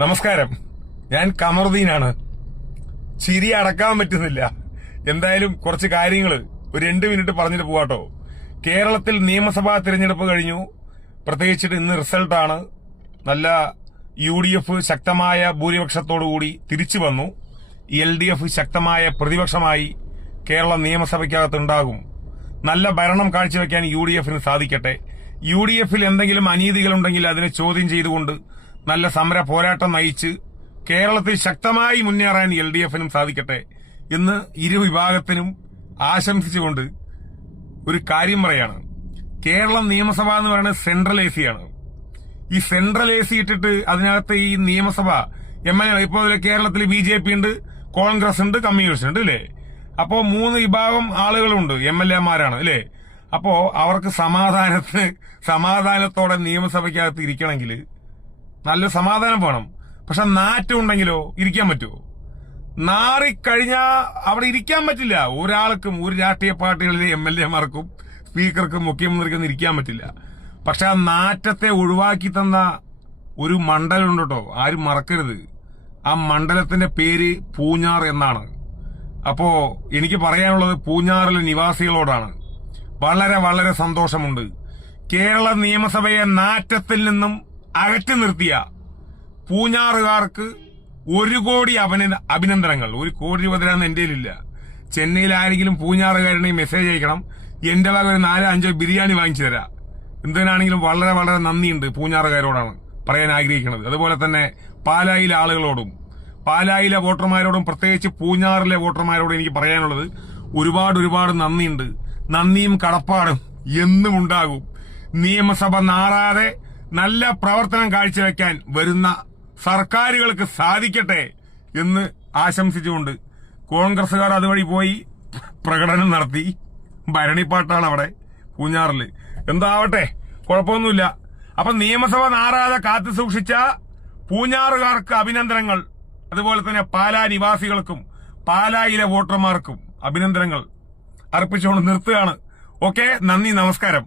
നമസ്കാരം, ഞാൻ കമറുദ്ദീനാണ്. ചിരി അടക്കാൻ പറ്റുന്നില്ല. എന്തായാലും കുറച്ച് കാര്യങ്ങൾ ഒരു 2 മിനിറ്റ് പറഞ്ഞിട്ട് പോവാട്ടോ. കേരളത്തിൽ നിയമസഭാ തിരഞ്ഞെടുപ്പ് കഴിഞ്ഞു. പ്രത്യേകിച്ചിട്ട് ഇന്ന് റിസൾട്ടാണ്. നല്ല UDF ശക്തമായ ഭൂരിപക്ഷത്തോടുകൂടി തിരിച്ചു വന്നു. LDF ശക്തമായ പ്രതിപക്ഷമായി കേരള നിയമസഭയ്ക്കകത്ത് ഉണ്ടാകും. നല്ല ഭരണം കാഴ്ചവെക്കാൻ UDFന് സാധിക്കട്ടെ. UDFൽ എന്തെങ്കിലും അനീതികളുണ്ടെങ്കിൽ അതിനെ ചോദ്യം ചെയ്തുകൊണ്ട് നല്ല സമര പോരാട്ടം നയിച്ച് കേരളത്തിൽ ശക്തമായി മുന്നേറാൻ LDFനും സാധിക്കട്ടെ എന്ന് ഇരുവിഭാഗത്തിനും ആശംസിച്ചുകൊണ്ട് ഒരു കാര്യം പറയാണ്. കേരളം നിയമസഭ എന്ന് പറയുന്നത് സെൻട്രൽ AC ആണ്. ഈ സെൻട്രൽ AC ഇട്ടിട്ട് അതിനകത്ത് ഈ നിയമസഭ MLA ഇപ്പോൾ കേരളത്തിൽ BJP ഉണ്ട്, കോൺഗ്രസ് ഉണ്ട്, കമ്മ്യൂണിസ്റ്റ് ഉണ്ട് അല്ലേ? അപ്പോ 3 വിഭാഗം ആളുകളുണ്ട്, MLA-മാരാണ് അല്ലേ? അപ്പോ അവർക്ക് സമാധാനത്തോടെ നിയമസഭയ്ക്കകത്ത് ഇരിക്കണമെങ്കിൽ നല്ല സമാധാനം വേണം. പക്ഷെ നാറ്റം ഉണ്ടെങ്കിലോ ഇരിക്കാൻ പറ്റുമോ? നാറിക്കഴിഞ്ഞാ അവിടെ ഇരിക്കാൻ പറ്റില്ല. ഒരാൾക്കും, ഒരു രാഷ്ട്രീയ പാർട്ടികളിലെ MLA-മാർക്കും സ്പീക്കർക്കും മുഖ്യമന്ത്രിക്കും ഇരിക്കാൻ പറ്റില്ല. പക്ഷെ ആ നാറ്റത്തെ ഒഴിവാക്കി തന്ന ഒരു മണ്ഡലമുണ്ട് കേട്ടോ, ആരും മറക്കരുത്. ആ മണ്ഡലത്തിന്റെ പേര് പൂഞ്ഞാർ എന്നാണ്. അപ്പോ എനിക്ക് പറയാനുള്ളത് പൂഞ്ഞാറിലെ നിവാസികളോടാണ്. വളരെ വളരെ സന്തോഷമുണ്ട്. കേരള നിയമസഭയെ നാറ്റത്തിൽ നിന്നും അകറ്റി നിർത്തിയ പൂഞ്ഞാറുകാർക്ക് 1 കോടി അഭിനന്ദനങ്ങൾ. 1 കോടി രൂപ തരാന്ന് എന്റെ ഇല്ല. ചെന്നൈയിൽ ആരെങ്കിലും പൂഞ്ഞാറുകാരനെ മെസ്സേജ് അയക്കണം. എന്റെ വക ഒരു 4-5 ബിരിയാണി വാങ്ങിച്ചു തരാം. എന്തിനാണെങ്കിലും വളരെ വളരെ നന്ദിയുണ്ട് പൂഞ്ഞാറുകാരോടാണ് പറയാൻ ആഗ്രഹിക്കുന്നത്. അതുപോലെ തന്നെ പാലായിലെ ആളുകളോടും പാലായിലെ വോട്ടർമാരോടും പ്രത്യേകിച്ച് പൂഞ്ഞാറിലെ വോട്ടർമാരോടും എനിക്ക് പറയാനുള്ളത് ഒരുപാട് നന്ദിയുണ്ട്. നന്ദിയും കടപ്പാടും എന്നും ഉണ്ടാകും. നിയമസഭ നാറാതെ നല്ല പ്രവർത്തനം കാഴ്ചവെക്കാൻ വരുന്ന സർക്കാരുകൾക്ക് സാധിക്കട്ടെ എന്ന് ആശംസിച്ചുകൊണ്ട് കോൺഗ്രസുകാർ അതുവഴി പോയി പ്രകടനം നടത്തി. ഭരണിപ്പാട്ടാണ് അവിടെ പൂഞ്ഞാറില്. എന്താവട്ടെ, കുഴപ്പമൊന്നുമില്ല. അപ്പൊ നിയമസഭ നാറാതെ കാത്തു സൂക്ഷിച്ച പൂഞ്ഞാറുകാർക്ക് അഭിനന്ദനങ്ങൾ. അതുപോലെ തന്നെ പാലാ നിവാസികൾക്കും പാലായിലെ വോട്ടർമാർക്കും അഭിനന്ദനങ്ങൾ അർപ്പിച്ചുകൊണ്ട് നിർത്തുകയാണ്. ഓക്കെ, നന്ദി, നമസ്കാരം.